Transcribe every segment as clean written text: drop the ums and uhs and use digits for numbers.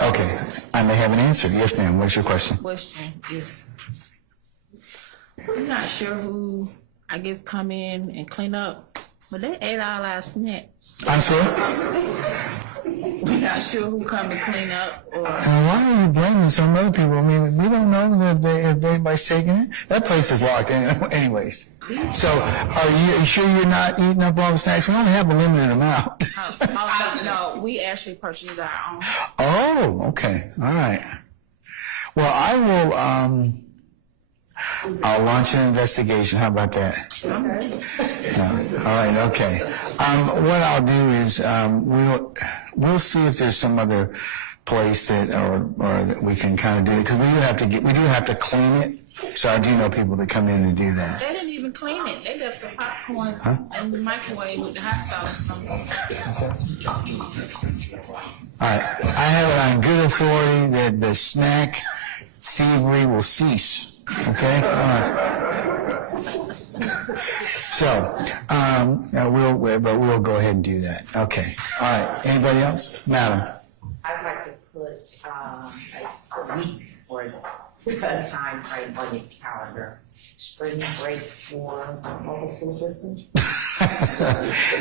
Okay, I may have an answer. Yes, ma'am. What's your question? Question is, I'm not sure who, I guess, come in and clean up, but they ate all our snacks. I'm sorry? We're not sure who come and clean up or. Why are you blaming some other people? I mean, we don't know that if anybody's taking it. That place is locked anyways. So, are you sure you're not eating up all the snacks? We only have a limited amount. No, we actually purchased our own. Oh, okay. All right. Well, I'll launch an investigation. How about that? All right. Okay. What I'll do is we'll see if there's some other place that or that we can kind of do it, because we do have to clean it. So I do know people that come in and do that. They didn't even clean it. They left the popcorn in the microwave with the hot sauce. All right. I have it on good authority that the snack thievery will cease. Okay? All right. So, we'll go ahead and do that. Okay. All right. Anybody else? Madam. I'd like to put a week or a time frame on your calendar. Spring break for local school system.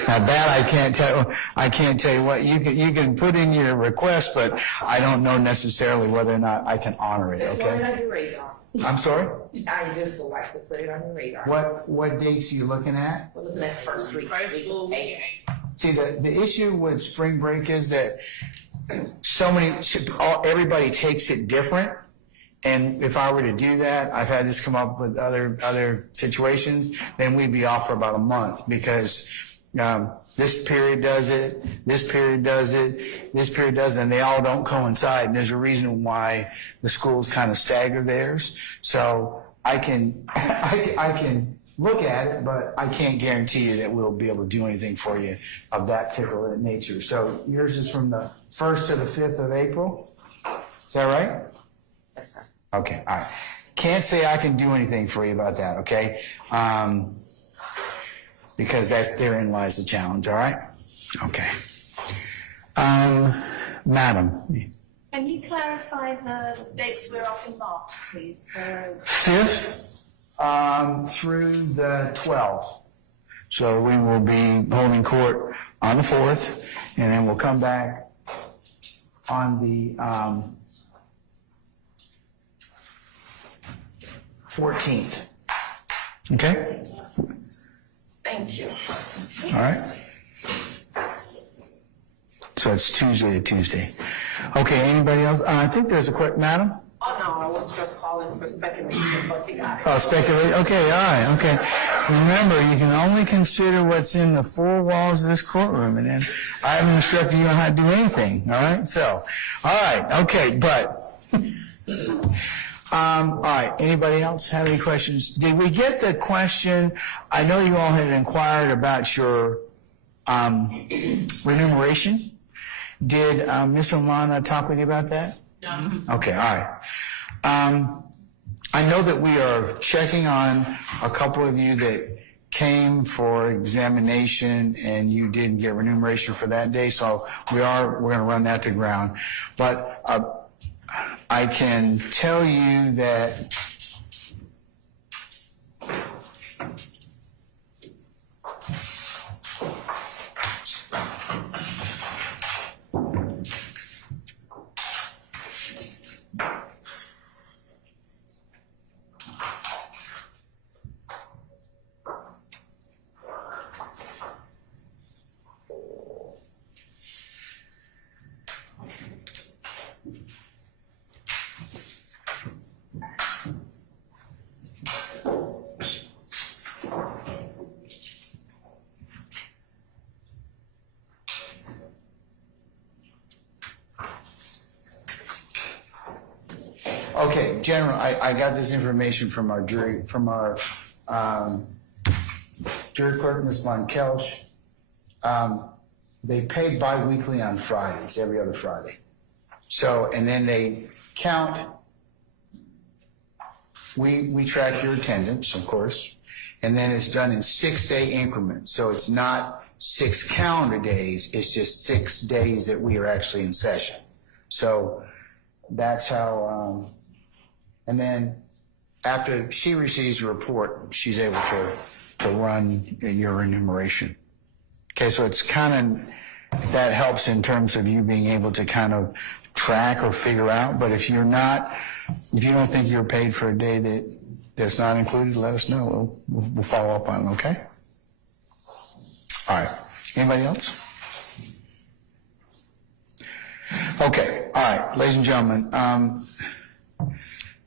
Now that I can't tell you what you can put in your request, but I don't know necessarily whether or not I can honor it. Just Okay. put it on your radar. I'm sorry? I just would like to put it on your radar. What dates are you looking at? We're looking at the first week. First school week. See, the issue with spring break is that everybody takes it different. And if I were to do that, I've had this come up with other situations, then we'd be off for about a month, because this period does it, this period does it, this period does it, and they all don't coincide. And there's a reason why the schools kind of stagger theirs. So I can look at it, but I can't guarantee you that we'll be able to do anything for you of that particular nature. So yours is from the 1st to the 5th of April. Is that right? Yes, sir. Okay, all right. Can't say I can do anything for you about that, okay? Because therein lies the challenge, all right? Okay. Madam. Can you clarify the dates we're off in March, please? 5th through the 12th. So we will be holding court on the 4th, and then we'll come back on the 14th. Okay? Thank you. All right. So it's Tuesday to Tuesday. Okay, anybody else? I think there's a question, madam? Oh, no, I was just calling for speculation, but you got it. Oh, speculate? Okay, all right, okay. Remember, you can only consider what's in the four walls of this courtroom, and then I haven't instructed you on how to do anything, all right? So, all right, okay, but... all right, anybody else have any questions? Did we get the question? I know you all had inquired about your remuneration. Did Ms. Omana talk with you about that? No. Okay, all right. I know that we are checking on a couple of you that came for examination and you didn't get remuneration for that day, so we're going to run that to ground. But I can tell you that okay, General, I got this information from our jury clerk, Ms. Von Kelch. They pay bi-weekly on Fridays, every other Friday. So, and then they count, we track your attendance, of course, and then it's done in 6-day increments. So it's not 6 calendar days, it's just 6 days that we are actually in session. So that's how, and then after she receives the report, she's able to run your enumeration. Okay, so it's kind of, that helps in terms of you being able to kind of track or figure out. But if you don't think you're paid for a day that's not included, let us know. We'll follow up on it, okay? All right. Anybody else? Okay. All right. Ladies and gentlemen, I'm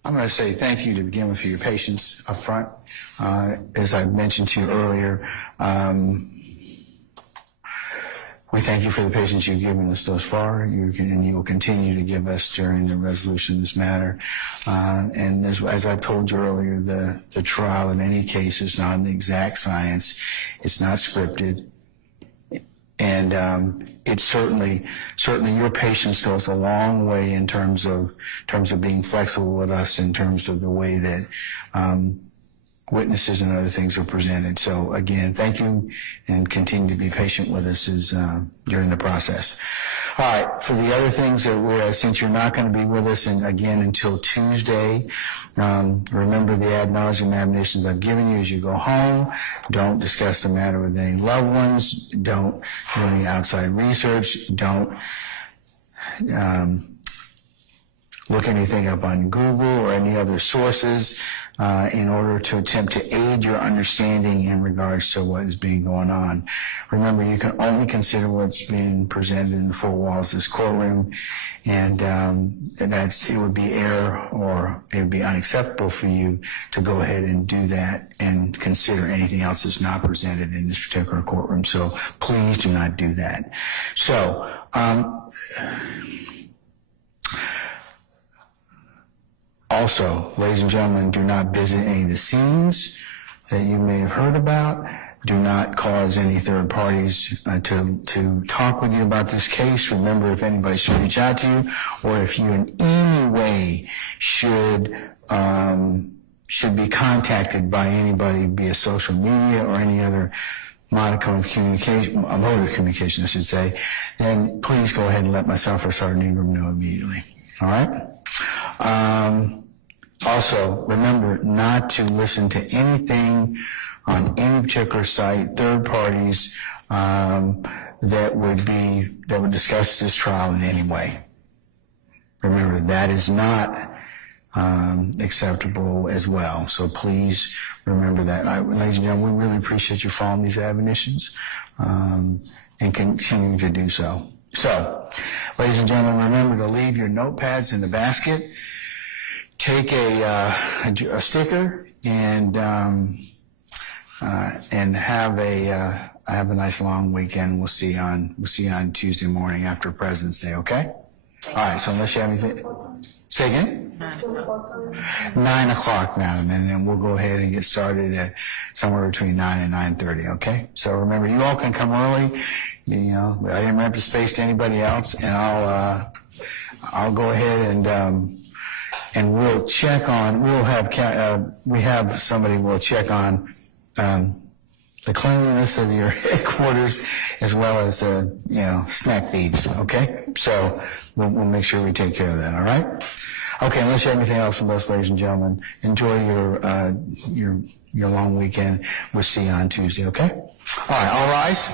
going to say thank you to begin with for your patience up front. As I mentioned to you earlier, we thank you for the patience you've given us thus far. And you will continue to give us during the resolution of this matter. And as I told you earlier, the trial in any case is not an exact science. It's not scripted. And it's certainly your patience goes a long way in terms of being flexible with us in terms of the way that witnesses and other things are presented. So again, thank you, and continue to be patient with us during the process. All right, for the other things that since you're not going to be with us again until Tuesday, remember the admonitions I've given you as you go home. Don't discuss the matter with any loved ones. Don't do any outside research. Don't look anything up on Google or any other sources in order to attempt to aid your understanding in regards to what is being going on. Remember, you can only consider what's being presented in the four walls of this courtroom, and it would be error or it would be unacceptable for you to go ahead and do that and consider anything else that's not presented in this particular courtroom. So please do not do that. So, also, ladies and gentlemen, do not visit any of the scenes that you may have heard about. Do not cause any third parties to talk with you about this case. Remember, if anybody should reach out to you, or if you in any way should be contacted by anybody via social media or any other modicum of communication, a mode of communication, I should say, then please go ahead and let myself or Sergeant Ingram know immediately. All right? Also, remember not to listen to anything on any particular site, third parties, that would discuss this trial in any way. Remember, that is not acceptable as well. So please remember that. Ladies and gentlemen, we really appreciate you following these admonitions and continuing to do so. So, ladies and gentlemen, remember to leave your notepads in the basket. Take a sticker and have a nice long weekend. We'll see you on Tuesday morning after President's Day. Okay. All right. So unless you have anything, say again. 9 o'clock, madam, and then we'll go ahead and get started at somewhere between 9 and 9:30. Okay. So remember, you all can come early. I didn't rent the space to anybody else, and I'll go ahead and we'll check on. We have somebody will check on the cleanliness of your headquarters as well as snack feeds. Okay, so we'll make sure we take care of that. All right. Okay. Unless you have anything else from us, ladies and gentlemen, enjoy your long weekend. We'll see you on Tuesday. Okay. All right. All rise.